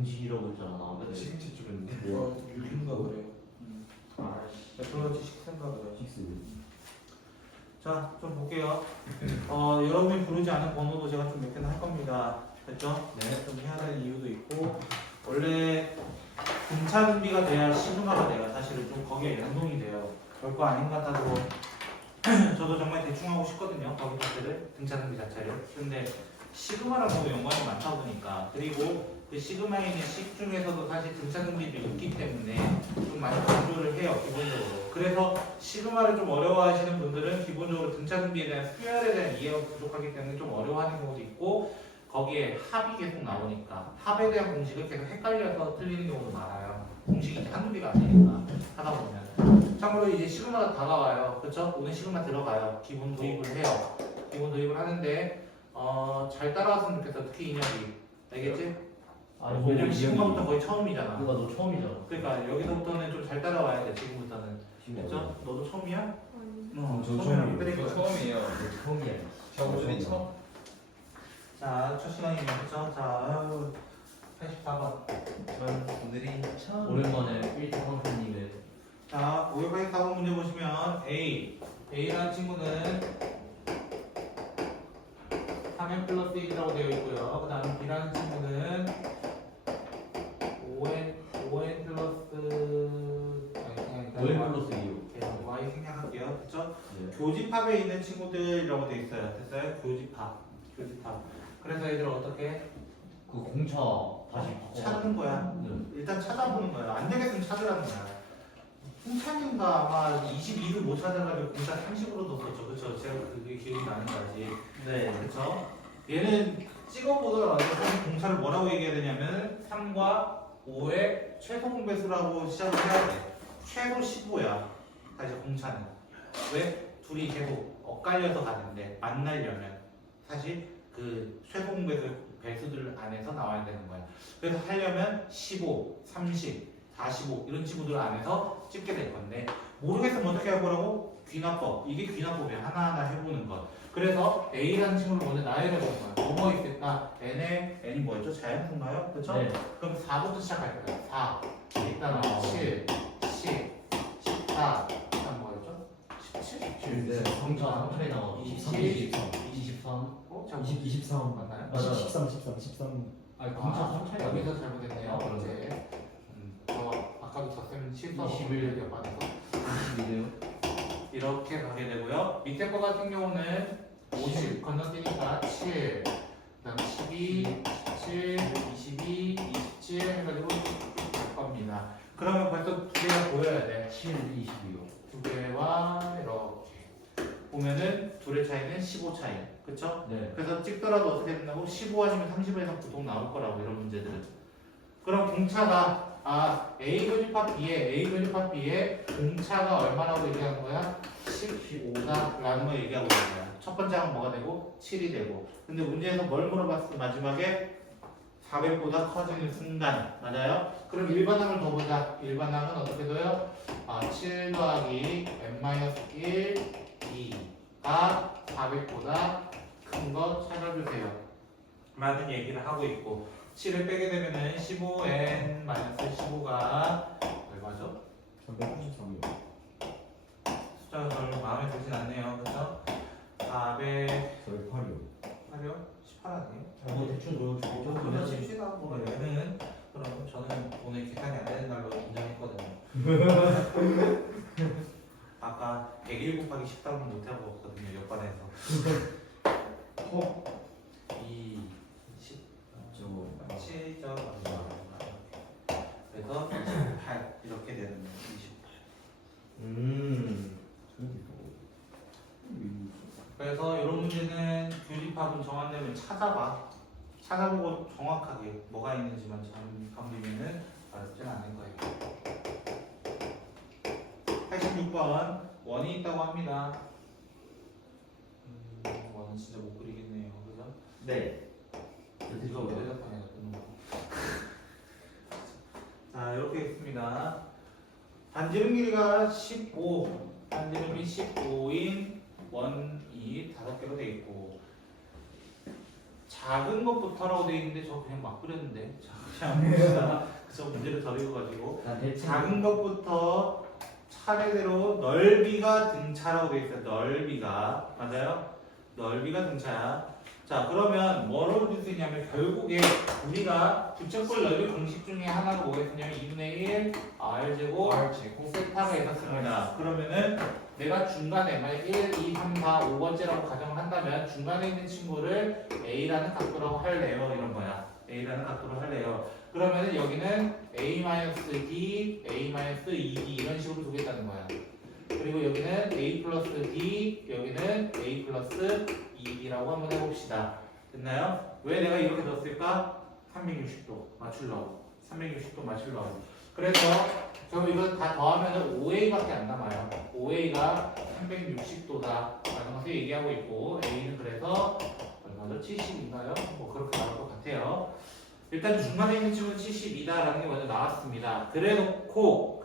공식이라고 했잖아. 나한테. 시금치 줄였는데. 6인가 그래요. 아씨. 그런 식 생각을 해. 식스. 자, 좀 볼게요. 여러분이 부르지 않은 번호도 제가 좀 몇 개는 할 겁니다. 됐죠? 네. 좀 해야 되는 이유도 있고, 원래 등차 등비가 돼야 시그마가 돼요. 사실은 좀 거기에 연동이 돼요. 별거 아닌 것 같아도 저도 정말 대충 하고 싶거든요. 거기 자체를, 등차 등비 자체를. 근데 시그마랑 너무 연관이 많다 보니까, 그리고 그 시그마에 있는 식 중에서도 사실 등차 등비도 있기 때문에 좀 많이 강조를 해요, 기본적으로. 그래서 시그마를 좀 어려워하시는 분들은 기본적으로 등차 등비에 대한 수열에 대한 이해가 부족하기 때문에 좀 어려워하는 경우도 있고, 거기에 합이 계속 나오니까 합에 대한 공식을 계속 헷갈려서 틀리는 경우도 많아요. 공식이 이제 한두 개가 아니니까 하다 보면. 참고로 이제 시그마가 다가와요. 그렇죠? 오늘 시그마 들어가요. 기본 도입을 해요. 기본 도입을 하는데 잘 따라왔으면 좋겠어. 특히 인혁이. 알겠지? 아니 왜냐면 시그마부터 거의 처음이잖아. 누가 너 처음이잖아. 그러니까 여기서부터는 좀 잘 따라와야 돼. 지금부터는. 그렇죠? 너도 처음이야? 저 처음이라고 처음이에요. 때릴 저 거야. 처음이에요. 너 처음이야. 저 오전에 처음. 자, 첫 시간이면 그렇죠? 자, 84번. 전 오늘이 처음. 오랜만에 1등 선생님의 자, 584번 문제 보시면 A라는 친구는 3n 플러스 1이라고 되어 있고요. 그 다음 B라는 친구는 5n 플러스 오행 플러스 2요. Y 생략할게요. 그쵸? 네. 교집합에 있는 친구들이라고 되어 있어요. 됐어요? 교집합. 그래서 얘들 어떻게? 그 공차 다시 바꿔. 찾는 거야. 네. 일단 찾아보는 거야. 안 되겠으면 찾으라는 거야. 홍찬인가 아마 22를 못 찾아가지고 공짜 30으로 뒀었죠. 그쵸? 제가 그게 기억이 나는 거지. 네. 그쵸? 얘는 찍어보더라도 사실 공차를 뭐라고 얘기해야 되냐면 3과 5의 최소 공배수라고 시작을 해야 돼. 최소 15야. 사실 공차는. 왜? 둘이 계속 엇갈려서 가는데 만나려면 사실 그 최소 공배수 배수들 안에서 나와야 되는 거야. 그래서 하려면 15, 30, 45 이런 친구들 안에서 찍게 될 건데 모르겠으면 어떻게 해보라고? 귀납법. 이게 귀납법이야. 하나하나 해보는 것. 그래서 A라는 친구를 먼저 나열해 보는 거야. 뭐뭐 있겠다. N이 뭐였죠? 자연수인가요? 그렇죠? 네. 그럼 4부터 시작할 거야. 4, 일단 7, 10, 14, 일단 뭐였죠? 17? 네. 공차 3차에 나와. 23, 23. 어? 23 맞나요? 맞아. 13. 아니 공차 3차에 여기서 잘못했네요. 아, 그러네. 이제 저 아까도 졌으면 실수 21. 옆반에서 22네요. 이렇게 가게 되고요. 밑에 거 같은 경우는 50 건너뛰니까 7, 그다음 12, 17, 22, 27 해가지고 갈 겁니다. 그러면 벌써 두 개가 보여야 돼. 7, 22요. 두 개와 이렇게 보면은 둘의 차이는 15 차이. 그쵸? 네. 그래서 찍더라도 어떻게 된다고? 15 아니면 30에서 보통 나올 거라고 이런 문제들은. 그럼 공차가 A 교집합 B에 공차가 얼마라고 얘기하는 거야? 15다라는 걸 얘기하고 있는 거야. 첫 번째 항은 뭐가 되고 7이 되고. 근데 문제에서 뭘 물어봤어? 마지막에 400보다 커지는 순간. 맞아요? 그럼 일반항을 더 보자. 일반항은 어떻게 돼요? 7 더하기 n-1 2가 400보다 큰 거 찾아주세요. 라는 얘기를 하고 있고 7을 빼게 되면은 15n-15가 얼마죠? 333이요. 숫자가 별로 마음에 들진 않네요. 그쵸? 400 408이요. 하려 18 아니에요? 뭐 대충 그런 좀 그냥 칩시다. 뭐 얘는 그럼 저는 오늘 계산이 안 되는 날로 인정했거든요. 아까 101 곱하기 13은 못 해보았거든요. 옆반에서. 2, 10, 저 7점 그래서 28 이렇게 되는 거예요. 28. 그래서 이런 문제는 교집합은 정한되면 찾아보고 정확하게 뭐가 있는지만 정리하면은 어렵진 않을 거예요. 86번 원이 있다고 합니다. 원은 진짜 못 그리겠네요. 그죠? 네. 이거 대답하네요. 자, 이렇게 있습니다. 반지름 길이가 15, 반지름이 15인 원이 5개로 되어 있고 작은 것부터라고 돼 있는데 저 그냥 막 그렸는데. 자, 그냥 봅시다. 저 문제를 더 읽어가지고. 난 대충 작은 것부터 차례대로 넓이가 등차라고 돼 있어요. 넓이가. 맞아요? 넓이가 등차야. 자, 그러면 뭐로 볼 수 있냐면 결국에 우리가 부채꼴 넓이 공식 중에 하나가 뭐겠냐면 2분의 1 r제곱 R 제곱 세타가 있었습니다. 그러면은 내가 중간에 만약 1, 2, 3, 4, 5번째라고 가정을 한다면 중간에 있는 친구를 A라는 각도라고 할래요. 이런 거야. A라는 각도로 할래요. 그러면은 여기는 A-D, A-2D 이런 식으로 두겠다는 거야. 그리고 여기는 A 플러스 D, 여기는 A 플러스 2D라고 한번 해봅시다. 됐나요? 왜 내가 이렇게 넣었을까? 360도 맞추려고. 360도 맞추려고. 그래서 저 이거 다 더하면 5A밖에 안 남아요. 5A가 360도다 라는 것을 얘기하고 있고 A는 그래서 얼마죠? 70인가요? 뭐 그렇게 나올 것 같아요. 일단 중간에 있는 친구는 72다라는 게 먼저 나왔습니다. 그래놓고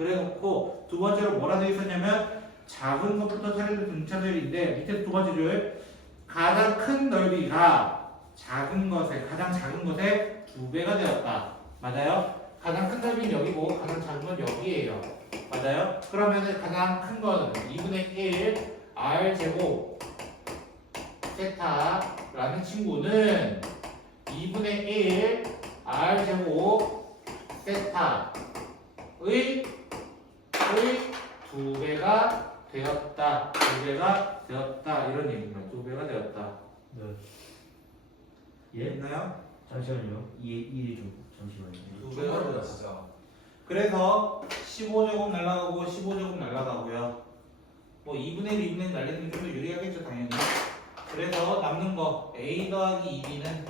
두 번째로 뭐라 되어 있었냐면 작은 것부터 차례대로 등차들인데 밑에 두 번째 줄 가장 큰 넓이가 작은 것의 가장 작은 것의 2배가 되었다. 맞아요? 가장 큰 넓이는 여기고 가장 작은 건 여기에요. 맞아요? 그러면은 가장 큰 거는 2분의 1 r 제곱 세타라는 친구는 2분의 1 r 제곱 세타의 2배가 되었다. 2배가 되었다. 이런 얘기입니다. 2배가 되었다. 네. 예? 됐나요? 잠시만요. 이 좀 잠시만요. 2배가 되었다. 진짜 그래서 15제곱 날라가고 15제곱 날라가고요. 뭐 2분의 1, 2분의 1 날리는 게 좀 더 유리하겠죠, 당연히. 그래서 남는 거 a 더하기 2b는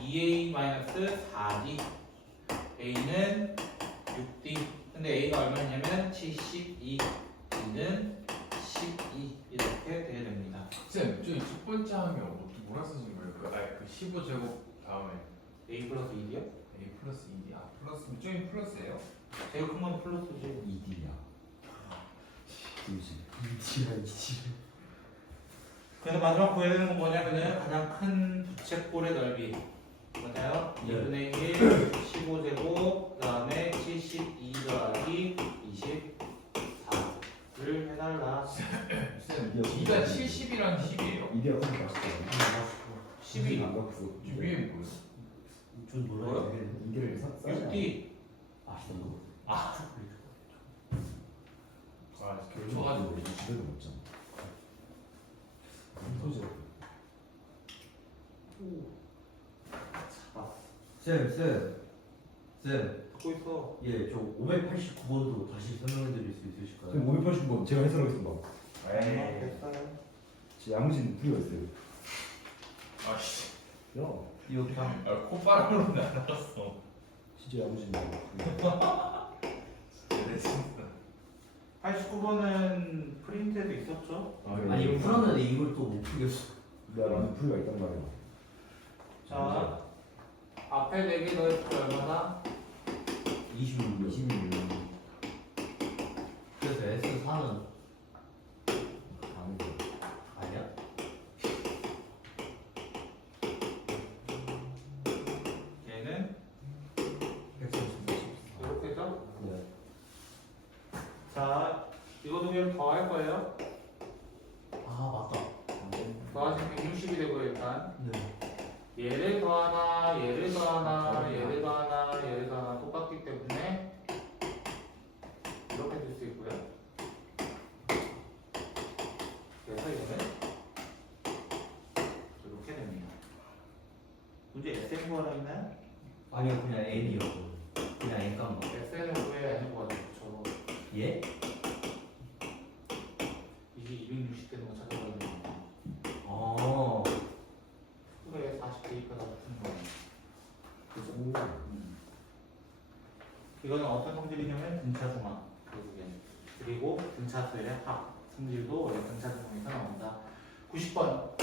2a-4d a는 6d 근데 a가 얼마냐면 72 b는 12 이렇게 되게 됩니다. 쌤, 저희 첫 번째 항이 뭐라 쓰신 거예요? 그 15제곱 다음에 a 플러스 2d요? A 플러스 2D 플러스 저희 플러스예요? 제일 큰 건 플러스지. 2D야. 그래서 마지막 구해야 되는 건 뭐냐면은 가장 큰 부채꼴의 넓이 맞아요? 네. 2분의 1 15제곱 그 다음에 72 더하기 24를 해달라. 쌤, 2가 70이랑 10이에요? 이대가 훨씬 맛있어. 12 안 갖고 위에 뭐예요? 전 몰라요. 이대를 싸. 6D 맛있던 거. 아, 결정가지고 집에도 먹잖아. 소주. 쌤. 듣고 있어. 예, 저 589번도 다시 설명해 드릴 수 있으실까요? 지금 580번 제가 해설하겠습니다. 에이 됐어요. 제 양심 부여 있어요. 아씨 야, 이옥상. 콧바람으로 날아갔어 진짜 양심. 89번은 프린트에도 있었죠? 아니 풀었는데 이걸 또 못 풀겠어. 나는 부여가 있단 말이야. 자, 앞에 4개 넣을 때 얼마나? 26. 그래서 S4는 아니야? 얘는 136. 이렇게죠? 네. 자, 이거 두 개를 더 할 거예요. 아 맞다. 더하시면 160이 되고요, 일단. 네. 얘를 더하나, 얘를 더하나, 얘를 더하나, 얘를 더하나 똑같기 때문에 이렇게 될 수 있고요. 그래서 얘는 이렇게 됩니다. 문제 SM 구하라 했나요? 아니요 그냥 N이었고 그냥 N 값만. SN을 구해야 하는 거 같아요. 저거 예? 이게 260 되는 거 찾아봐야 되는 거. 어. 그래 40 대입해서 푸는 거예요. 그래서 이거는 어떤 성질이냐면 등차중합 결국엔. 그리고 등차수의 합 성질도 원래 등차중합에서 나온다. 90번.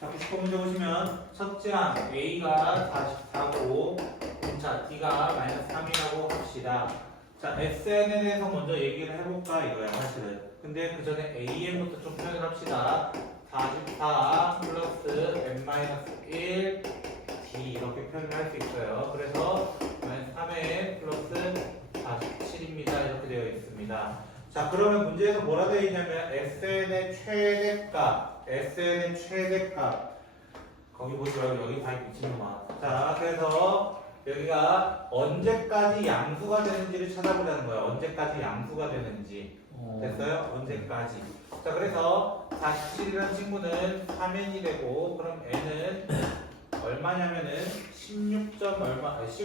자, 90번 문제 보시면 첫째 항 A가 44고 등차 D가 -3이라고 합시다. 자, SN에 대해서 먼저 얘기를 해볼까 이거야 사실은. 근데 그 전에 AM부터 좀 표현을 합시다. 44 플러스 n-1 d 이렇게 표현을 할 수 있어요. 그래서 3n 플러스 47입니다. 이렇게 되어 있습니다. 자, 그러면 문제에서 뭐라 되어 있냐면 SN의 최대값 거기 보지 말고 여기 다 미친놈아. 자, 그래서 여기가 언제까지 양수가 되는지를 찾아보자는 거예요. 언제까지 양수가 되는지. 됐어요? 언제까지. 자, 그래서 47이라는 친구는 3n이 되고, 그럼 n은 얼마냐면은 15점 얼마라서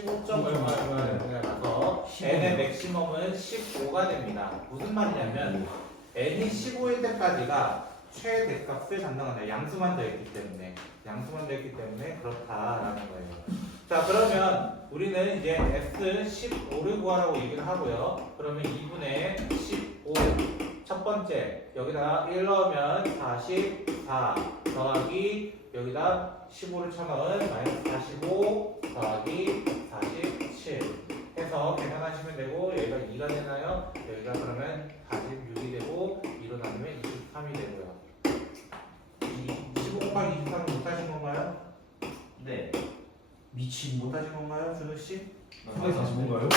n의 맥시멈은 15가 됩니다. 무슨 말이냐면 n이 15일 때까지가 최대값을 담당한다. 양수만 더했기 때문에 그렇다라는 거예요. 자, 그러면 우리는 이제 S15를 구하라고 얘기를 하고요. 그러면 2분의 15 첫 번째 여기다 1 넣으면 44 더하기 여기다 15를 쳐넣은 마이너스 45 더하기 47 해서 계산하시면 되고, 여기가 2가 되나요? 여기가 그러면 46이 되고 2로 나누면 23이 되고요. 15 곱하기 23을 못하신 건가요? 네. 미친 뭐? 못하신 건가요? 준우씨? 345인가요?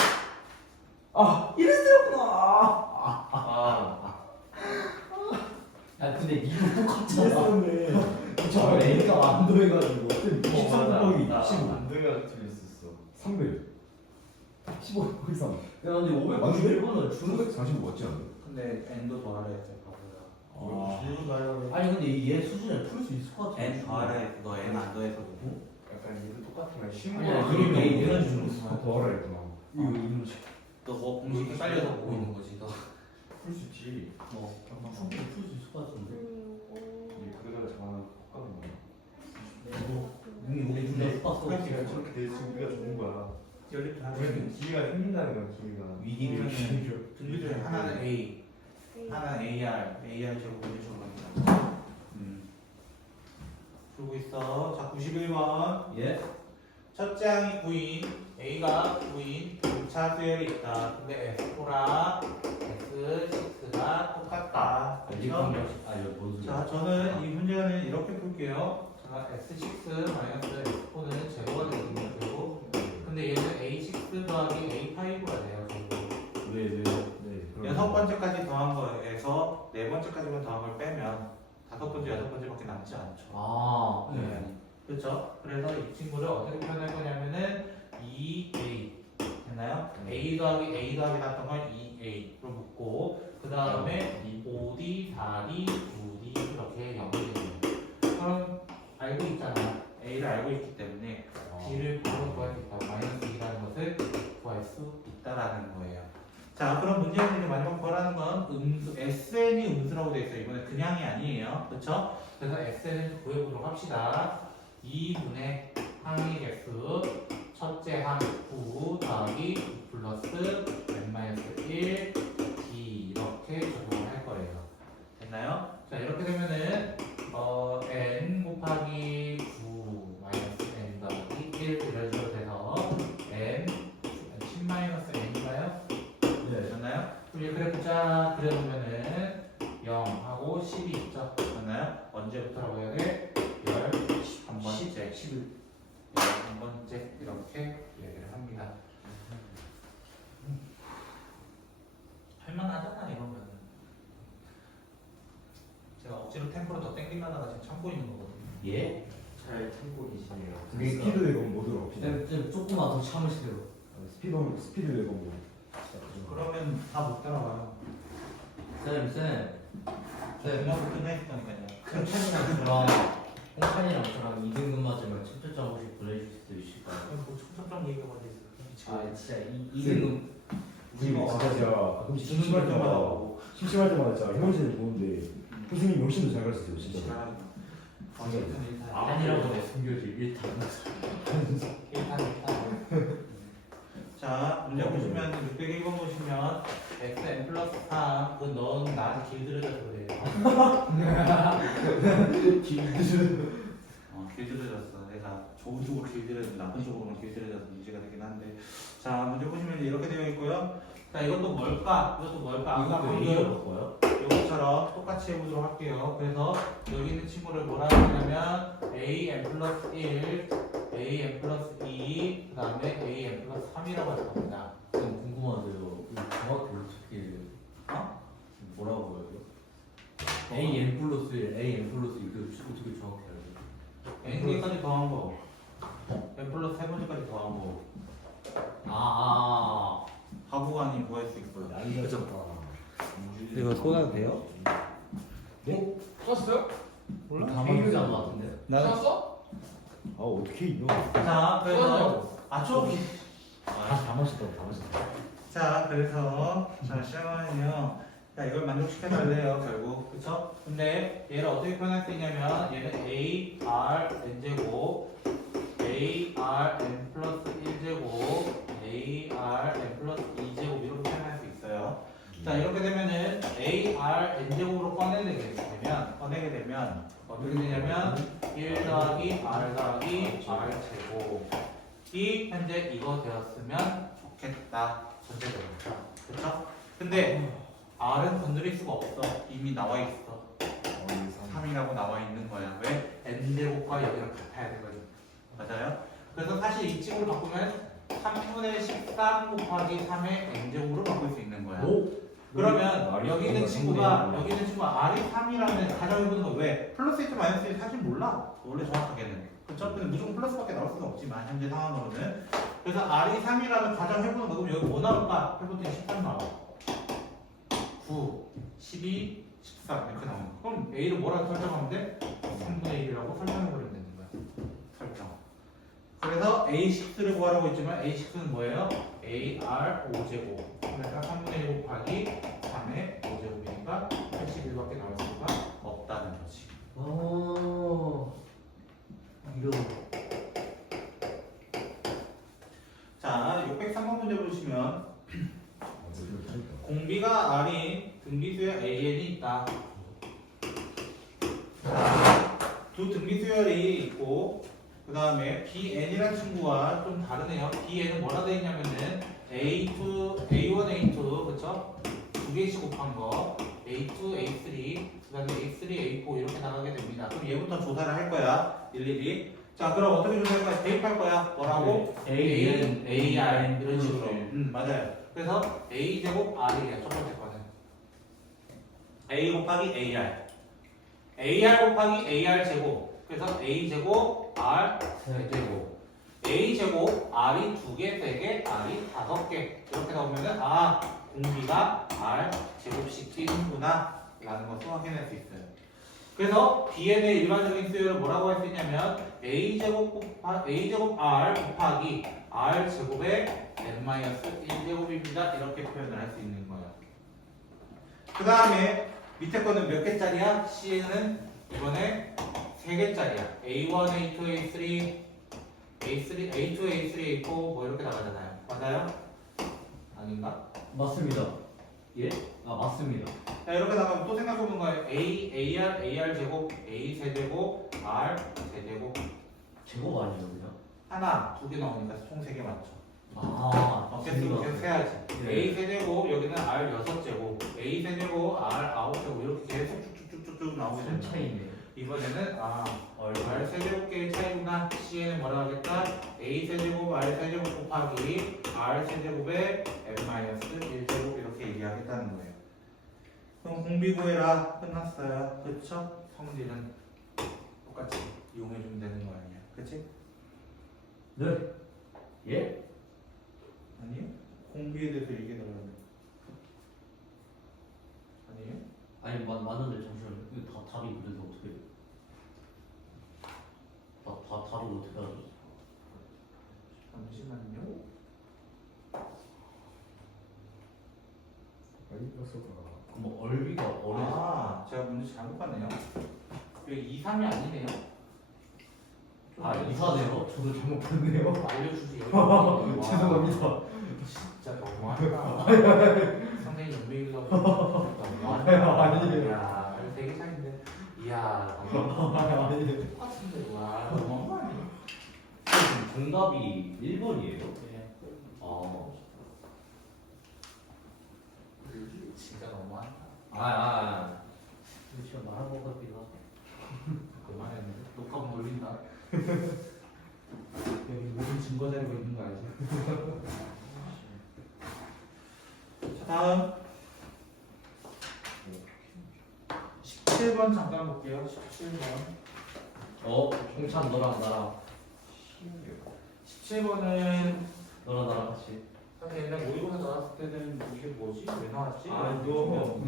야 근데 니도 똑같잖아. 했었네. 저 A가 안 더해가지고. 23 곱하기 15. 안 돼가 틀렸었어. 300. 15 곱하기 3. 야 근데 591번은 주는 345 맞지 않아요? 근데 n도 더하라 했어요. 바보야. 아니 근데 얘 수준을 풀 수 있을 것 같아. n 더하라 했어. 너 n 안 더해서 누구? 약간 이거 똑같은 거 아니야, 신고. 이름이 이런 주는 거. 더하라 했구나. 이거 이놈식. 너뭐 공식 헷갈려서 보고 있는 거지 너. 풀수 있지. 충분히 풀 수 있을 것 같은데. 이 그러다가 장난을 헛가는 거야. 우리 둘다 똑같어. 기회가 저렇게 돼 있으면 우리가 좋은 거야. 연립 다 우리는 기회가 생긴다는 거야, 기회가. 위기를 둘 중에 하나는 A, 하나는 AR 제곱을 적어줍니다. 풀고 있어. 자, 91번. 예? 첫째 항이 9인, A가 9인, 교차 수열이 있다. 근데 S4랑 S6가 똑같다. 그렇죠? 뭔 소리야? 자, 저는 이 문제는 이렇게 풀게요. 자, S6 마이너스 S4는 제곱가 되거든요, 결국. 근데 얘는 A6 더하기 A5가 돼요, 결국. 왜? 네. 여섯 번째까지 더한 거에서 네 번째까지만 더한 걸 빼면 다섯 번째, 여섯 번째밖에 남지 않죠. 아, 네. 그렇죠? 그래서 이 친구를 어떻게 표현할 거냐면은 2A 됐나요? A 더하기 나왔던 건 2A로 묶고 그 다음에 5D, 4D, 9D 이렇게 연결됩니다. 그럼 알고 있잖아요. A를 알고 있기 때문에 D를 바로 구할 수 있다. 마이너스 2라는 것을 구할 수 있다라는 거예요. 자, 그럼 문제는 이제 마지막 구하라는 건 음수, SN이 음수라고 되어 있어요. 이번에 그냥이 아니에요. 그렇죠? 그래서 SN을 구해보도록 합시다. 2분의 항의 개수 첫째 항 9 더하기 플러스 n-1 d 이렇게 적용을 할 거예요. 됐나요? 자, 이렇게 되면은 n 곱하기 9 마이너스 n 더하기 1 이런 식으로 돼서 n 10-n인가요? 네. 됐나요? 우리 그래프 쫙 그려보면은 0하고 10이 있죠? 됐나요? 언제부터라고 해야 돼? 11번째, 11번째 이렇게 얘기를 합니다. 할만하잖아 이러면. 제가 억지로 템포를 더 땡기려다가 지금 참고 있는 거거든요. 예? 잘 참고 계시네요. 그게 스피드 내건 모드로 합시다. 좀 조금만 더 참으시래요. 스피드 내건 모드. 그러면 다 못 따라와요. 쌤. 그냥 끝내있다니까요. 큰 찬이랑 홍찬이랑 저랑 2등급 맞으면 첩첩장 혹시 보내줄 수 있을까요? 뭐 촉촉한 얘기가 어디 있어요? 아 진짜 2등급 선생님 진짜 제가 가끔씩 주는 심심할 때마다 때마다 오고. 제가 형원씨를 보는데 선생님이 훨씬 더 잘 가르치세요 진짜. 아니라고 내 숨겨질 1탄. 자, 문제 보시면 601번 보시면 xn 플러스 3 그건 넌 나한테 길들여져서 그래요. 길들여졌어. 내가 좋은 쪽으로 길들여져 나쁜 쪽으로는 길들여져서 문제가 되긴 한데, 자, 문제 보시면 이렇게 되어 있고요. 자, 이것도 뭘까? 아까 이것도 방금 A가 바꿔요? 이것처럼 똑같이 해보도록 할게요. 그래서 여기 있는 친구를 뭐라 하냐면 an 플러스 1, an 플러스 2, 그 다음에 an 플러스 3이라고 할 겁니다. 좀 궁금한데요. 이거 정확히 어떻게 뭐라고 해요? AN 플러스 1, AN 플러스 2 이거 어떻게 정확히 알죠? n개까지 더한 거, n 플러스 3번째까지 더한 거. 하부관이 구할 수 있고요. 난리가 졌다. 이거 쏟아도 돼요? 네? 썼어요? 몰라? A를 안것 같은데? 나 썼어? 어떻게 이거? 자, 그래서 써냐고. 저기. 다 마셨다고 다 마셨다. 자, 그래서 잠시만요. 자, 이걸 만족시켜달래요, 결국. 그쵸? 근데 얘를 어떻게 표현할 수 있냐면 얘는 a, r, n제곱 a, r, n 플러스 1제곱 a, r, n 플러스 2제곱 이렇게 표현할 수 있어요. 자, 이렇게 되면은 a, r, n제곱으로 꺼내게 되면 어떻게 되냐면 1 더하기 r 더하기 r 제곱이 현재 이거 되었으면 좋겠다. 전제되겠다. 그쵸? 근데 r은 건드릴 수가 없어. 이미 나와 있어. 3이라고 나와 있는 거야. 왜? n제곱과 여기랑 같아야 되거든. 맞아요? 그래서 사실 이 식으로 바꾸면 3분의 13 곱하기 3의 n제곱으로 바꿀 수 있는 거야. 그러면 여기 있는 친구가 r이 3이라면 가장 해보는 건 왜? 플러스 1, 마이너스 1 사실 몰라. 원래 정확하게는. 그렇죠? 근데 무조건 플러스밖에 나올 수는 없지만 현재 상황으로는. 그래서 r이 3이라면 가장 해보는 거 그럼 여기 뭐 나올까? 해보더니 13 나와. 9, 12, 14 이렇게 나오는 거. 그럼 a를 뭐라고 설정하면 돼? 3분의 1이라고 설정해버리면 되는 거야. 설정. 그래서 a6를 구하라고 했지만 a6는 뭐예요? ar 5제곱. 그러니까 3분의 1 곱하기 3의 5제곱이니까 81밖에 나올 수가 없다는 거지. 이런. 자, 603번 문제 보시면 공비가 r인 등비수열 an이 있다. 두 등비수열이 있고 그 다음에 bn이라는 친구와 좀 다르네요. bn은 뭐라 되어 있냐면은 a1, a2 그쵸? 두 개씩 곱한 거 a2, a3 그 다음에 a3, a4 이렇게 나가게 됩니다. 그럼 얘부터 조사를 할 거야 일일이. 자, 그럼 어떻게 조사할 거야? 대입할 거야. 뭐라고? AN, AR 이런 식으로. 맞아요. 그래서 a 제곱 r이야 첫 번째 거는. a 곱하기 ar. ar 곱하기 ar 제곱. 그래서 a 제곱 r 세제곱. a 제곱 r이 2개, 3개, r이 5개. 이렇게 나오면은 공비가 r 제곱시키는구나 라는 것을 확인할 수 있어요. 그래서 bn의 일반적인 수열을 뭐라고 할 수 있냐면 a 제곱 r 곱하기 r 제곱의 n-1제곱입니다. 이렇게 표현을 할 수 있는 거예요. 그 다음에 밑에 거는 몇 개짜리야? C는 이번에 3개짜리야. A1, A2, A3, A2, A3, A4 뭐 이렇게 나가잖아요. 맞아요? 아닌가? 맞습니다. 예? 맞습니다. 자, 이렇게 나가면 또 생각해보는 거예요. AR 제곱, A 세제곱, R 세제곱. 제곱 아니에요, 그냥? 하나, 2개 나오니까 총 3개 맞죠? 맞습니다. 계속 세야지. 네. A 세제곱, 여기는 R 6제곱, A 세제곱, R 9제곱 이렇게 계속 쭉쭉쭉쭉 나오게 큰 됩니다. 차이네. 이번에는 R 세제곱계의 차이구나. C에는 뭐라 하겠다? A 세제곱, R 세제곱 곱하기 R 세제곱의 n-1제곱 이렇게 얘기하겠다는 거예요. 그럼 공비 구해라. 끝났어요. 그쵸? 성질은 똑같이 이용해주면 되는 거 아니야. 그치? 네. 예? 아니요? 공비에 대해서 얘기해달라는데. 아니에요? 아니, 맞는데 잠시만요. 이거 답이 그래서 어떻게 돼요? 답을 어떻게 하죠? 잠시만요. 그럼 얼비가 어려. 제가 문제 잘못 봤네요. 여기 2, 3이 아니네요. 좀 이사네요. 저도 잘못 봤네요. 알려주세요. 죄송합니다. 진짜 너무하다. 선생님 연맹이라고 너무하다. 아니에요. 야, 이거 되게 차인데. 이야, 똑같은데 와, 너무한 거 아니야? 정답이 1번이에요? 네. 진짜 너무한다. 이거 지금 말한 것 같기도 하고. 그만했는데 녹화본 돌린다. 여기 모든 증거 자료가 있는 거 알지? 자 다음 17번 잠깐 볼게요. 17번. 홍찬 너랑 나랑 17번은 너랑 나랑 같이. 사실 옛날 모의고사 나왔을 때는 이게 뭐지? 왜 나왔지? 아, 이거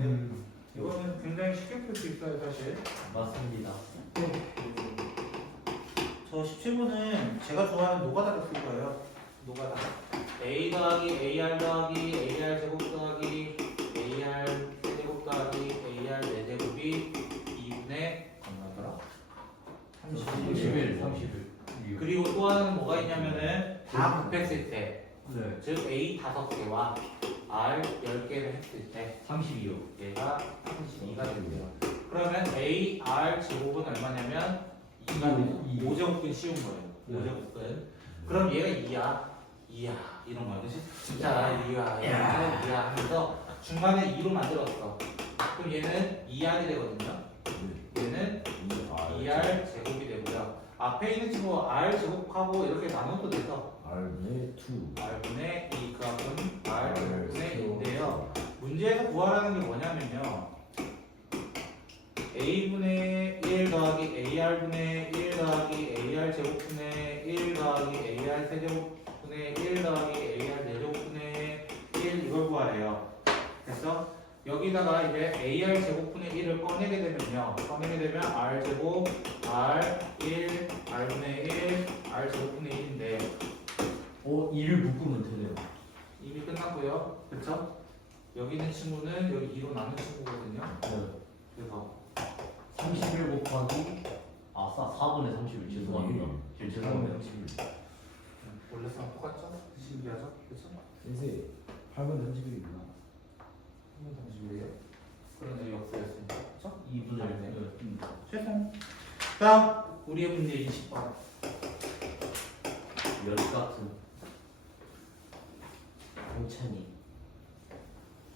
이거는 굉장히 쉽게 풀 수 있어요 사실. 맞습니다. 저 17번은 제가 좋아하는 노가다를 쓸 거예요. 노가다. A 더하기 AR 더하기 AR 제곱 더하기 AR 세제곱 더하기 AR 4제곱이 2분의 얼마더라? 31. 그리고 또 하나는 뭐가 있냐면은 다 곱했을 때, 네. 즉 A 5개와 R 10개를 했을 때 32요. 얘가 32가 된대요. 그러면 A R 제곱은 얼마냐면 2가 5제곱은 쉬운 거예요. 네. 5제곱은. 그럼 얘가 2야 이런 거야, 그렇지? 진짜 2야 하면서 중간에 2로 만들었어. 그럼 얘는 2R이 되거든요. 얘는 2R 제곱이 되고요. 앞에 있는 친구 R 제곱하고 이렇게 나눠도 돼서 R분의 2 R분의 2 그만큼 R 제곱분의 2인데요. 문제에서 구하라는 게 뭐냐면요. A분의 1 더하기 AR분의 1 더하기 AR 제곱분의 1 더하기 AR 세제곱분의 1 더하기 AR 네제곱분의 1 이걸 구하래요. 그래서 여기다가 이제 AR 제곱분의 1을 꺼내게 되면요. 꺼내게 되면 R 제곱 R 1 R분의 1 R 제곱분의 1인데 2를 묶으면 되네요. 이미 끝났고요. 그렇죠? 여기 있는 친구는 여기 2로 나눈 친구거든요. 네. 그래서 31 곱하기 4분의 31 죄송합니다. 죄송합니다. 원래 랑 똑같죠? 신기하죠? 그렇죠?先生 8분 31이구나 30일이에요. 그런 적이 없어졌으니까. 그렇죠? 2분의 최종. 다음 우리의 문제 20번. 열 같은 홍찬이.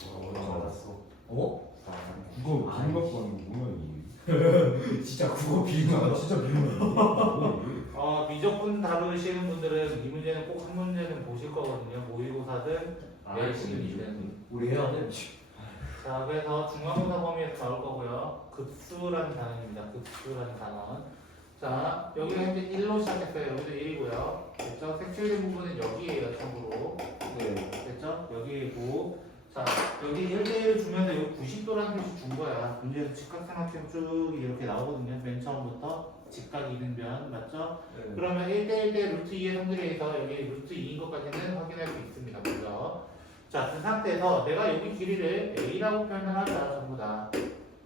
알았어 어? 국어 아이. 비밀 갖고 하는 거 뭐야 이게 진짜 국어 비밀 진짜 비밀 미적분 다루시는 분들은 이 문제는 꼭 한 문제는 보실 거거든요. 모의고사든 내신이든. 우리 해야 돼. 자, 그래서 중간고사 범위에서 나올 거고요. 급수라는 단어입니다. 급수라는 단어. 자, 여기가 현재 1로 시작했어요. 여기도 1이고요. 됐죠? 색칠된 부분은 여기에요, 참고로. 네 됐죠? 여기고. 자, 여기 1대1 주면서 여기 90도라는 표시 준 거야. 문제에서 직각삼각형 쭉 이렇게 나오거든요. 맨 처음부터 직각 이등변, 맞죠? 네. 그러면 1대1 대 루트 2의 성질에서 여기 루트 2인 것까지는 확인할 수 있습니다. 먼저. 자, 그 상태에서 내가 여기 길이를 A라고 표현을 하자, 전부 다.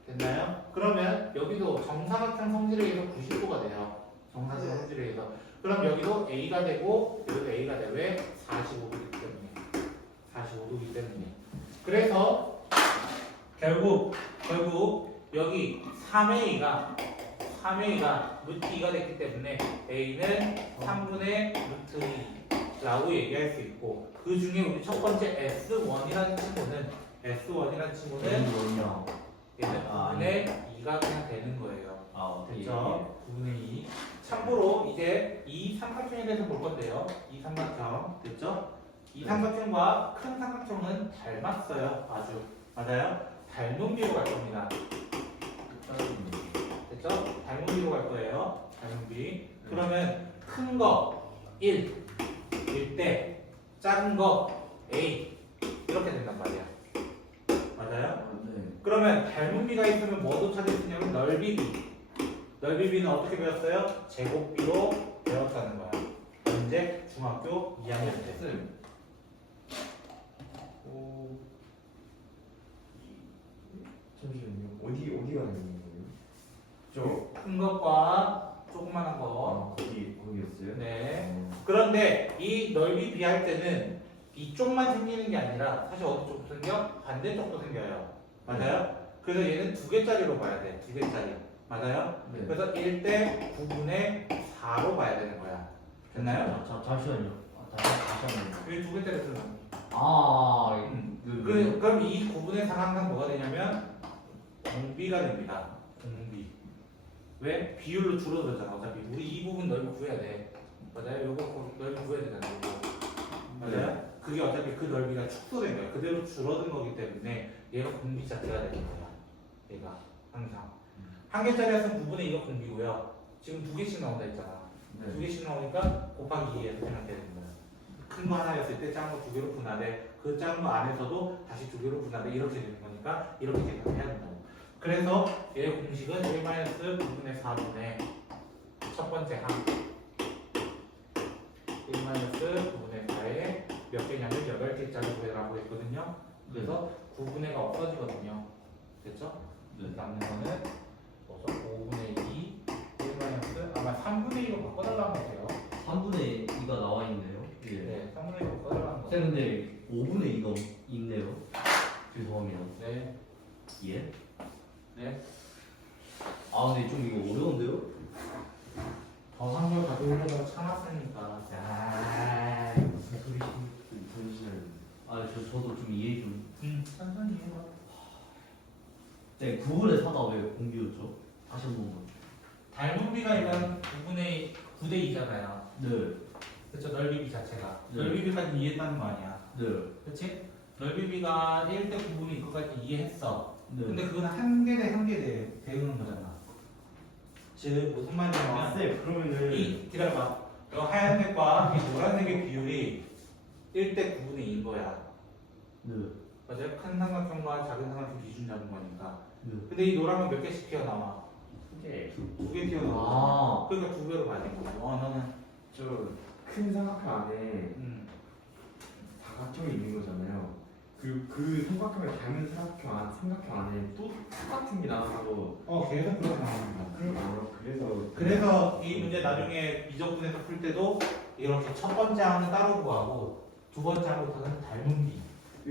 됐나요? 그러면 여기도 정사각형 성질에 의해서 90도가 돼요. 정사각형 성질에 의해서. 그럼 여기도 A가 되고, 여기도 A가 돼. 왜? 45도이기 때문에. 45도이기 때문에. 그래서, 결국 여기 3A가 루트 2가 됐기 때문에 A는 3분의 루트 2라고 얘기할 수 있고, 그 중에 우리 첫 번째 S1이라는 친구는 뭐냐? 얘는 9분의 2가 그냥 되는 거예요. 됐죠? 9분의 2. 참고로 이제 이 삼각형에 대해서 볼 건데요. 이 삼각형 됐죠? 이 삼각형과 큰 삼각형은 닮았어요. 아주 맞아요? 닮은 비로 갈 겁니다. 됐죠? 닮은 비로 갈 거예요. 닮은 비. 그러면 큰 거 1일 때 작은 거 A 이렇게 된단 말이야. 맞아요? 네. 그러면 닮은 비가 있으면 뭐도 찾을 수 있냐면 넓이 비. 넓이 비는 어떻게 배웠어요? 제곱비로 배웠다는 거야. 언제? 중학교 2학년 때. 잠시만요 어디가 되는 거예요? 큰 것과 조그만한 거. 거기였어요? 네. 그런데 이 넓이 비할 때는 이쪽만 생기는 게 아니라 사실 어디 쪽도 생겨? 반대쪽도 생겨요. 맞아요? 그래서 얘는 2개짜리로 봐야 돼. 2개짜리. 맞아요? 네. 그래서 1대 9분의 4로 봐야 되는 거야. 됐나요? 잠시만요. 다시 한번. 왜 2개짜리 쓰면? 그럼 이 구분의 상항상 뭐가 되냐면 공비가 됩니다. 공비. 왜? 비율로 줄어들잖아. 어차피 우리 이 부분 넓이 구해야 돼. 맞아요? 요거 넓이 구해야 되잖아요. 맞아요? 그게 어차피 그 넓이가 축소된 거야. 그대로 줄어든 거기 때문에 얘가 공비 자체가 되는 거야. 얘가 항상 한 개짜리에서 9분의 2가 공비고요. 지금 두 개씩 나온다 했잖아. 두 개씩 나오니까 곱하기 2에서 그냥 되는 거야. 큰 거 하나였을 때 작은 거 두 개로 분할해. 그 작은 거 안에서도 다시 두 개로 분할해. 이렇게 되는 거니까 이렇게 생각해야 된다고. 그래서 얘의 공식은 1-9분의 4분의 첫 번째 항 1-9분의 4에 몇 개냐면 8개짜리 구해라고 했거든요. 그래서 9분의가 없어지거든요. 됐죠? 남는 거는 5분의 2 1 아마 3분의 2로 바꿔달라는 거세요. 3분의 2가 나와 있네요. 예. 네, 3분의 2로 바꿔달라는 거. 쌤 근데 5분의 2가 있네요. 죄송합니다. 네. 예? 네. 아 근데 좀 이거 어려운데요? 더 한걸 가져오려다가 참았으니까. 자, 무슨 소리시? 저도 좀 이해 좀. 천천히 해봐. 네, 9분의 4가 왜 공비였죠? 다시 한 번만. 닮은비가 일단 9분의 9대 2잖아요. 네. 그렇죠. 넓이비 자체가. 네. 넓이비까지 이해했다는 거 아니야. 네. 그렇지? 넓이비가 1대 9분의 이거까지 이해했어. 네. 근데 그건 한 개 대 한 개 배우는 거잖아. 즉 무슨 말이냐면 쌤 그러면은 이 기다려봐. 이 하얀색과 이 노란색의 비율이 1대 9분의 2인 거야. 네. 맞아요? 큰 삼각형과 작은 삼각형 기준 잡은 거니까. 네. 근데 이 노란은 몇 개씩 튀어나와? 네. 두 개 튀어나와. 아. 그러니까 두 배로 봐야 되는 거야. 너는 저큰 삼각형 안에 사각형이 있는 거잖아요. 그 삼각형을 닮은 삼각형 안에 또 똑같은 게 나와서 계속 그렇게 나옵니다. 그래서 이 문제 나중에 미적분에서 풀 때도 이렇게 첫 번째 항은 따로 구하고 두 번째 항부터는 닮은 비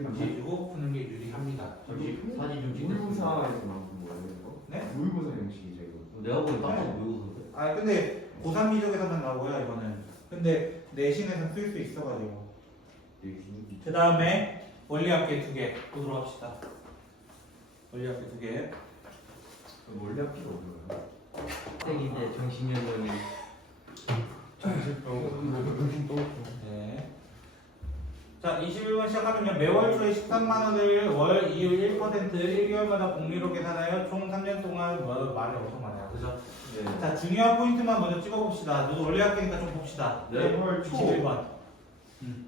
가지고 푸는 게 유리합니다. 저기 사진 좀 찍겠습니다. 모의고사에서 나온 거예요 이거? 네? 모의고사 형식이죠 이거. 내가 보기엔 딱 봐도 외우던데. 아 근데 고3 미적에서만 나오고요 이거는. 근데 내신에서 쓸 수 있어가지고. 그 다음에 원리합계 2개 보도록 합시다. 원리합계 2개. 원래 학기가 어려워요. 학생인데 정신연령이. 네. 자, 21번 시작하면요. 매월 초에 13만 원을 월 이율 1% 1개월마다 공리로 계산하여 총 3년 동안 말이 엄청 많아요. 그죠? 네. 자, 중요한 포인트만 먼저 찍어봅시다. 너도 원리합계니까 좀 봅시다. 네. 매월 초. 21번.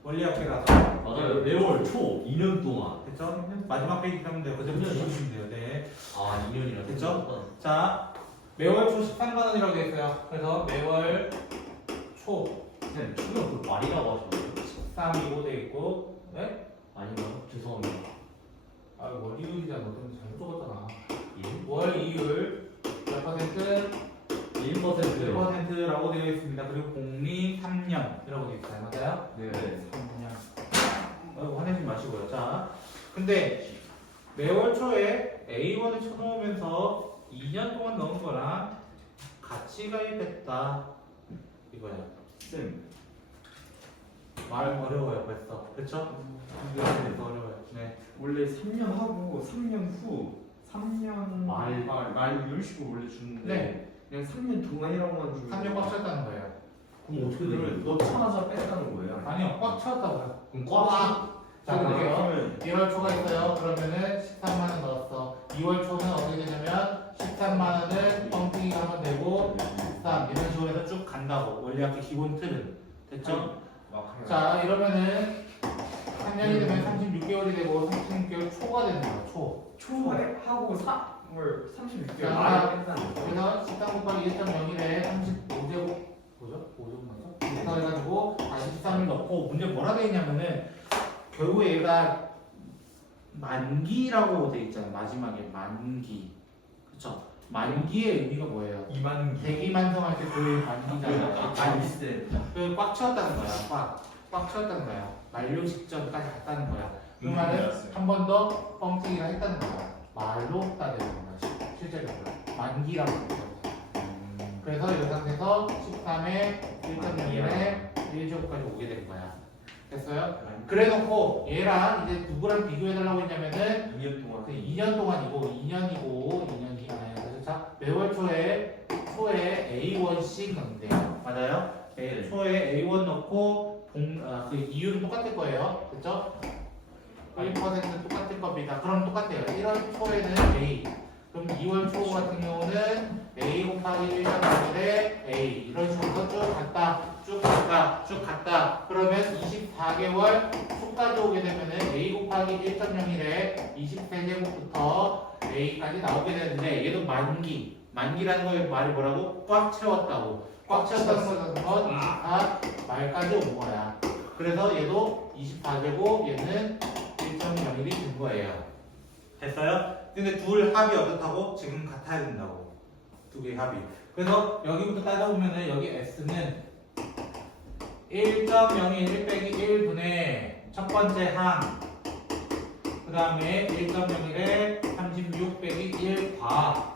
원리합계라서. 맞아요. 매월 초 2년 동안. 됐죠? 마지막 페이지 하면 돼요. 그대로 주시면 돼요. 네. 아 2년이라. 됐죠? 자, 매월 초 13만 원이라고 되어 있어요. 그래서 매월 초 쌤 초면 그 말이라고 하셨나요? 13이고 되어 있고, 네? 아닌가요? 죄송합니다. 아, 월 이율이잖아. 너 때문에 잘못 적었잖아. 예? 월 이율 몇 퍼센트? 1%요. 1%라고 되어 있습니다. 그리고 공리 3년이라고 되어 있어요. 맞아요? 네. 3년. 화내지 마시고요. 자, 근데 매월 초에 A1을 쳐놓으면서 2년 동안 넣은 거랑 같이 가입했다. 이거야. 쌤. 말 어려워요, 벌써. 그쵸? 벌써 어려워요. 네. 원래 3년 하고 3년 후 3년 말 이런 식으로 원래 주는데 네. 그냥 3년 동안이라고만 주고 3년 꽉 찼다는 거예요. 그럼 어떻게 그러면 되는 넣자마자 뺐다는 거예요? 아니요, 꽉 찼다고요. 그럼 꽉. 자, 볼게요. 그러면 1월 초가 있어요. 그러면은 13만 원 넣었어. 2월 초는 어떻게 되냐면 13만 원을 뻥튀기 하면 되고 13 이런 식으로 해서 쭉 간다고. 원리학기 기본 틀은. 됐죠? 자, 이러면은 3년이 되면 36개월이 되고 36개월 초가 되는 거야. 초. 초에 하고 3월 36개월 자, 말에 뺀다는 거예요? 그래서 13 곱하기 1.01에 35제곱 뭐죠? 5제곱 맞죠? 이렇게 해가지고 다시 13을 넣고 문제 뭐라 돼 있냐면은 결국에 얘가 만기라고 돼 있잖아. 마지막에 만기. 그쵸? 만기의 의미가 뭐예요? 2만 대기만성할 때 그 만기잖아요. 비슷해. 꽉 채웠다는 거야. 꽉 채웠다는 거야. 만료 직전까지 갔다는 거야. 그 말은 한 번 더 뻥튀기를 했다는 거야. 말로 따되는 거야. 실제적으로 만기라고 그러죠. 그래서 이 상태에서 13에 1.01에 1제곱까지 오게 된 거야. 됐어요? 그래놓고 얘랑 이제 누구랑 비교해달라고 했냐면은 2년 동안. 그 2년 동안이고 2년이 그래서 자 매월 초에 A1씩 넣는데요. 맞아요? 네. 초에 A1 넣고 그 이유는 똑같을 거예요. 그쵸? 1% 똑같을 겁니다. 그럼 똑같아요. 1월 초에는 A. 그럼 2월 초 같은 경우는 A 곱하기 1.1에 A. 이런 식으로 쭉 갔다. 그러면 24개월 초까지 오게 되면은 A 곱하기 1.01에 23제곱부터 A까지 나오게 되는데 얘도 만기라는 거의 말이 뭐라고? 꽉 채웠다고. 꽉 채웠다는 건 24 말까지 온 거야. 그래서 얘도 24제곱, 얘는 1.01이 된 거예요. 됐어요? 근데 둘 합이 어떻다고? 지금 같아야 된다고. 두 개의 합이. 그래서 여기부터 따져보면은 여기 S는 1.01 빼기 1분의 첫 번째 항. 그 다음에 1.01에 36 빼기 1 과.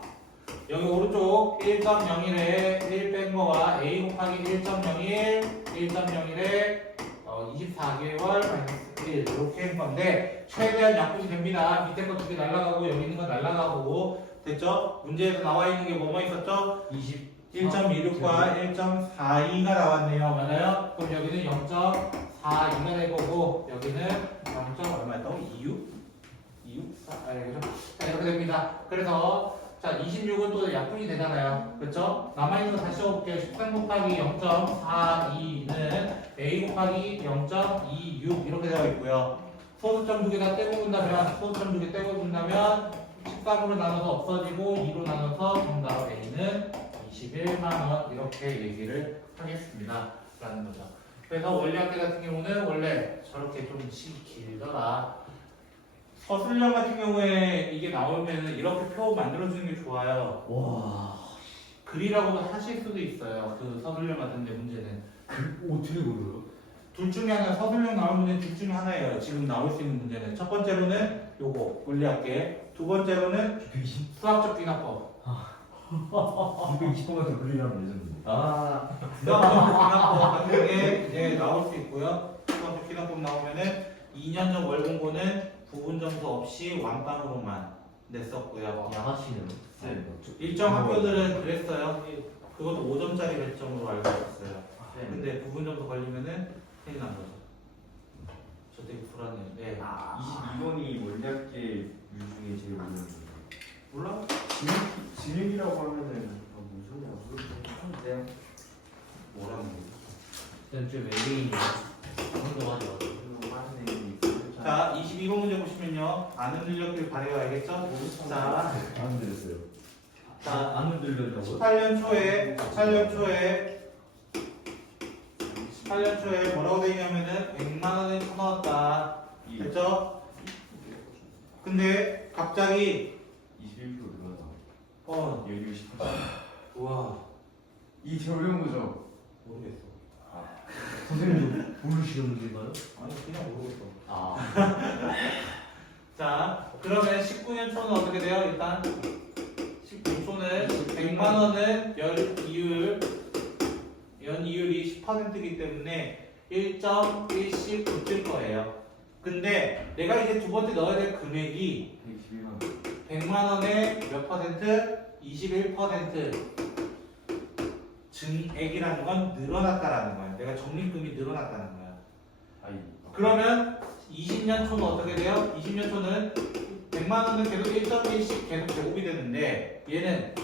여기 오른쪽 1.01에 1 뺀 거와 A 곱하기 1.01, 1.01에 24개월 마이너스 1 이렇게 한 건데 최대한 약분이 됩니다. 밑에 거 두 개 날라가고 여기 있는 건 날라가고 됐죠? 문제에서 나와 있는 게 뭐뭐 있었죠? 1.26과 1.42가 나왔네요. 맞아요? 그럼 여기는 0.42가 될 거고 여기는 0. 얼마였다고? 26? 4? 그죠? 자 이렇게 됩니다. 그래서 자 26은 또 약분이 되잖아요. 그렇죠? 남아있는 거 다시 써볼게요. 13 곱하기 0.42는 A 곱하기 0.26 이렇게 되어 있고요. 소수점 두 개 다 떼고 본다면 13으로 나눠서 없어지고 2로 나눠서 정답 A는 21만원 이렇게 얘기를 하겠습니다. 라는 거죠. 그래서 원리학계 같은 경우는 원래 저렇게 좀 식이 길더라. 서술형 같은 경우에 이게 나오면 이렇게 표 만들어주는 게 좋아요. 와. 글이라고 하실 수도 있어요. 그 서술형 같은데 문제는. 어떻게 그래요? 둘 중에 하나, 서술형 나올 문제는 둘 중에 하나예요. 지금 나올 수 있는 문제는. 첫 번째로는 요거, 원리학계. 두 번째로는 120. 수학적 귀납법. 220번만 더 그리려면 레전드. 아. 수학적 귀납법 같은 게 이제 나올 수 있고요. 수학적 귀납법 나오면은 2년 전 월 공고는 부분 점수 없이 왕빵으로만 냈었고요. 양아치는. 네. 일정 학교들은 그랬어요. 그것도 5점짜리 배점으로 알고 있었어요. 네. 근데 부분 점수 걸리면은 큰일 난 거죠. 저 되게 불안해요. 네. 22번이 원리학계 유 중에 제일 어려운 거예요. 몰라? 진흙이라고 하면은 무슨 소리야? 뭐라는 거지? 저는 좀 외계인이에요. 운동하지 마세요. 자, 22번 문제 보시면요. 안 흔들렸길 바래요. 알겠죠? 자, 안 들었어요. 안 흔들려요. 18년 초에 뭐라고 돼 있냐면은 100만 원을 쳐넣었다. 됐죠? 근데 갑자기 21% 늘어나. 여기 10%. 우와 이 제일 어려운 거죠? 모르겠어. 선생님도 모르시는 문제인가요? 아니 그냥 모르겠어. 아. 자, 그러면 19년 초는 어떻게 돼요? 일단 19초는 100만 원은 연 이율이 10%이기 때문에 1.1씩 붙을 거예요. 근데 내가 이제 두 번째 넣어야 될 금액이 121만 100만 원에 몇 퍼센트? 21% 증액이라는 건 늘어났다라는 거야. 내가 적립금이 늘어났다는 거야. 그러면 20년 초는 어떻게 돼요? 20년 초는 100만 원은 계속 1.1씩 계속 제곱이 되는데 얘는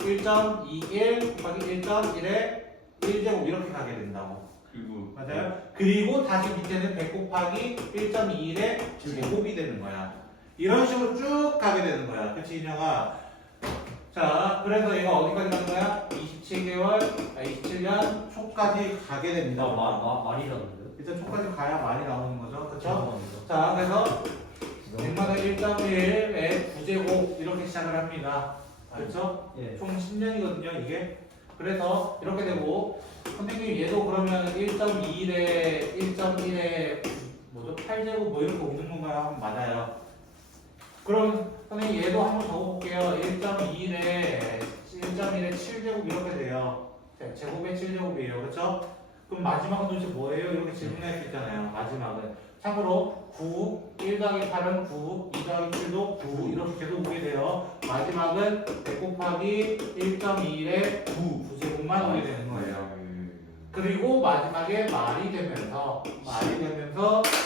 1.21 곱하기 1.1에 1제곱 이렇게 가게 된다고. 그리고 맞아요? 그리고 다시 밑에는 100 곱하기 1.21에 제곱이 되는 거야. 이런 식으로 쭉 가게 되는 거야. 그치, 인형아? 자, 그래서 얘가 어디까지 가는 거야? 27년 초까지 가게 됩니다. 말이라는데요? 일단 초까지 가야 말이 나오는 거죠. 그쵸? 죄송합니다. 자, 그래서 100만원 1.1에 9제곱 이렇게 시작을 합니다. 그렇죠? 예. 총 10년이거든요, 이게. 그래서 이렇게 되고 선생님 얘도 그러면 1.1에 뭐죠? 8제곱 뭐 이렇게 오는 건가요? 맞아요. 그럼 선생님 얘도 한번 적어볼게요. 1.1에 7제곱 이렇게 돼요. 제곱의 7제곱이에요. 그렇죠? 그럼 마지막은 도대체 뭐예요? 이렇게 질문할 수 있잖아요. 마지막은. 참고로 9, 1 더하기 8은 9, 2 더하기 7도 9 이렇게 계속 오게 돼요. 마지막은 100 곱하기 1.21에 9, 9제곱만 오게 되는 거예요. 그리고 마지막에 말이 되면서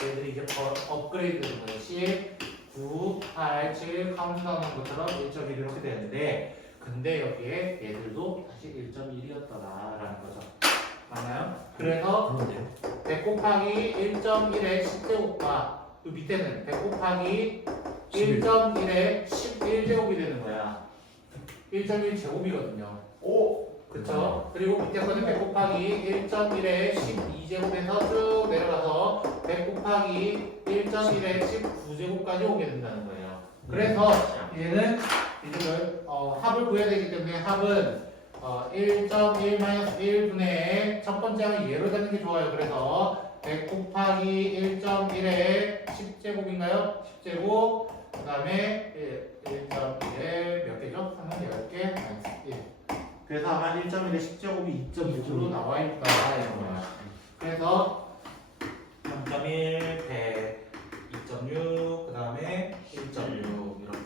얘들이 이제 업그레이드 되는 거예요. 10, 9, 8, 7 카운트다운한 것처럼 1.1 이렇게 되는데 근데 여기에 얘들도 다시 1.1이었더라라는 거죠. 맞나요? 그래서 그런데요? 100 곱하기 1.1의 10제곱과 그 밑에는 100 곱하기 1.1의 11제곱이 되는 거야. 1.1제곱이거든요. 오. 그쵸? 그리고 밑에 거는 100 곱하기 1.1의 12제곱에서 쭉 내려가서 100 곱하기 1.1의 19제곱까지 오게 된다는 거예요. 그래서 얘는 이걸 합을 구해야 되기 때문에 합은 1.1-1분의 첫 번째 항을 예로 잡는 게 좋아요. 그래서 100 곱하기 1.1의 10제곱인가요? 10제곱 그 다음에 1.1의 몇 개죠? 하나 10개 마이너스 1 그래서 아마 1.1의 10제곱이 2.6으로 나와 있다 이런 거야. 그래서 0.1, 100, 2.6, 그 다음에 1.6 이렇게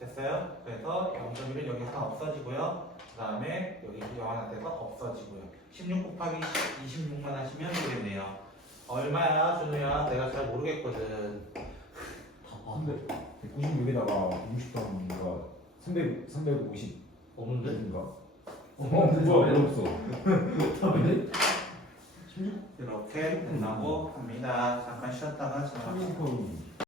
됐어요? 그래서 0.1은 여기서 없어지고요. 그 다음에 여기 영환한테서 없어지고요. 16 곱하기 26만 하시면 되겠네요. 얼마야 준우야? 내가 잘 모르겠거든. 근데 196에다가 60 더하니까 350 없는데? 인가? 뭐야, 왜 없어? 답인데? 이렇게 끝나고 합니다. 잠깐 쉬었다가 3인컵이